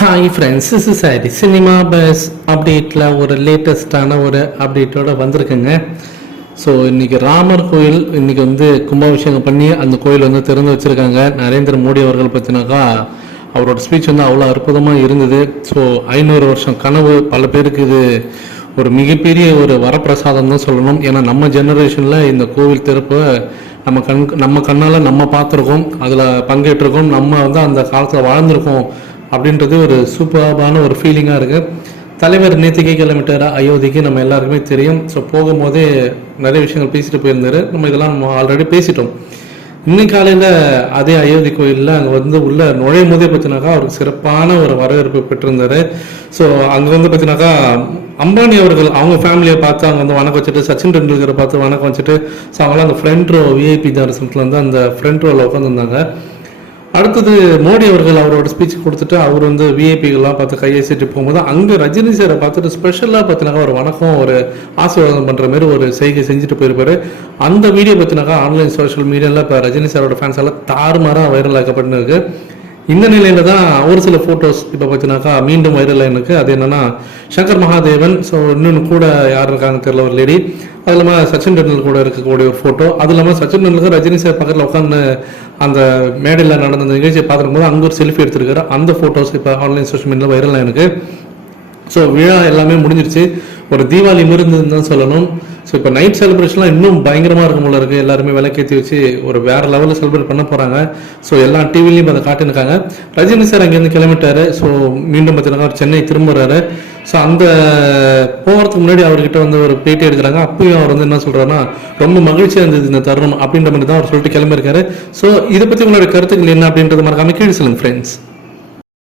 Hi friends is சாரி cinema buzz அப்டேட்டில் ஒரு லேட்டஸ்டான ஒரு அப்டேட்டோட வந்திருக்குங்க. ஸோ இன்றைக்கி ராமர் கோயில் இன்னைக்கு வந்து கும்பாபிஷேகம் பண்ணி அந்த கோயில் வந்து திறந்து வச்சிருக்காங்க. நரேந்திர மோடி அவர்கள் பற்றினாக்கா அவரோட ஸ்பீச் வந்து அவ்வளோ அற்புதமாக இருந்தது. ஸோ ஐநூறு வருஷம் கனவு பல பேருக்கு இது ஒரு மிகப்பெரிய ஒரு வரப்பிரசாதம் தான் சொல்லணும். ஏன்னா நம்ம ஜெனரேஷனில் இந்த கோவில் திறப்பை நம்ம கண் நம்ம கண்ணால் நம்ம பார்த்துருக்கோம். அதில் பங்கேற்றிருக்கோம். நம்ம வந்து அந்த காலத்தில் வாழ்ந்திருக்கோம். அப்படின்றது ஒரு சூப்பரான ஒரு ஃபீலிங்காக இருக்குது தலைவர் நேற்றுக்கே கிளம்பிட்டார்? அயோத்திக்கு நம்ம எல்லாருக்குமே தெரியும். ஸோ போகும்போதே நிறைய விஷயங்கள் பேசிட்டு போயிருந்தாரு. நம்ம இதெல்லாம் நம்ம ஆல்ரெடி பேசிட்டோம். இன்னைக்கு காலையில் அதே அயோத்தி கோயிலில் அங்கே வந்து உள்ள நுழையும் போதே பார்த்தினாக்கா அவருக்கு சிறப்பான ஒரு வரவேற்பு பெற்றிருந்தாரு. ஸோ அங்கே வந்து பார்த்தினாக்கா அம்பானி அவர்கள் அவங்க ஃபேமிலியை பார்த்து அங்கே வந்து வணக்கம் வச்சுட்டு சச்சின் டெண்டுல்கரை பார்த்து வணக்கம் வச்சுட்டு ஸோ அவங்களாம் அந்த ஃப்ரண்ட் ரோ விஐபி தரிசனத்தில் வந்து அந்த ஃப்ரண்ட் ரோவில் உட்காந்துருந்தாங்க அடுத்தது மோடி அவர்கள் அவரோட ஸ்பீச் கொடுத்துட்டு அவர் வந்து விஐபிகள்லாம் பார்த்து கையேசிட்டு போகும்போது அங்கே ரஜினி சாரை பார்த்துட்டு ஸ்பெஷலாக பார்த்தினாக்கா ஒரு வணக்கம் ஒரு ஆசீர்வாதம் பண்ணுற மாதிரி ஒரு செய்கை செஞ்சுட்டு போயிருப்பாரு. அந்த வீடியோ பார்த்தினாக்கா ஆன்லைன் சோஷியல் மீடியாவில் இப்போ ரஜினி சாரோட ஃபேன்ஸ் எல்லாம் தாறுமாறாக வைரல் ஆக்கப்பட்டுருக்கு இந்த நிலையில தான் ஒரு சில ஃபோட்டோஸ் இப்போ பார்த்தினாக்கா மீண்டும் வைரல் எனக்கு அது என்னன்னா சங்கர் மகாதேவன் ஸோ இன்னொன்று கூட யார் இருக்காங்க தெரியல ஒரு லேடி அது இல்லாமல் சச்சின் டெண்டுல்கர் கூட இருக்கக்கூடிய ஒரு ஃபோட்டோ அது இல்லாமல் சச்சின் டெண்டுல்கர் ரஜினி சார் பக்கத்தில் உட்காந்து அந்த மேடையில் நடந்த அந்த நிகழ்ச்சியை பார்க்கும்போது போது அங்கே ஒரு செல்ஃபி எடுத்திருக்காரு. அந்த ஃபோட்டோஸ் இப்போ ஆன்லைன் சோஷியல் மீடியாவில் வைரல் எனக்கு ஸோ விழா எல்லாமே முடிஞ்சிருச்சு. ஒரு தீபாவளி மிருந்துன்னு தான் சொல்லணும். ஸோ இப்போ நைட் செலிப்ரேஷன்லாம் இன்னும் பயங்கரமாக இருக்கும் போல இருக்குது எல்லாருமே விளக்கேற்றி வச்சு ஒரு வேற லெவலில் செலிப்ரேட் பண்ண போகிறாங்க ஸோ எல்லா டிவிலையும் அதை காட்டியிருக்காங்க. ரஜினி சார் அங்கேருந்து கிளம்பிட்டாரு. ஸோ மீண்டும் பார்த்தீங்கன்னா அவர் சென்னை திரும்புறாரு. ஸோ அந்த போகிறதுக்கு முன்னாடி அவர்கிட்ட வந்து ஒரு பேட்டி எடுக்கிறாங்க. அப்பயும் அவர் வந்து என்ன சொல்கிறாருன்னா ரொம்ப மகிழ்ச்சியாக இருந்தது இந்த தருணம் அப்படின்ற மாதிரி தான் அவர் சொல்லிட்டு கிளம்பியிருக்காரு. ஸோ இதை பற்றி உங்களோட கருத்துக்கள் என்ன அப்படின்றது மறக்காமல் கீழே சொல்லுங்க ஃப்ரெண்ட்ஸ்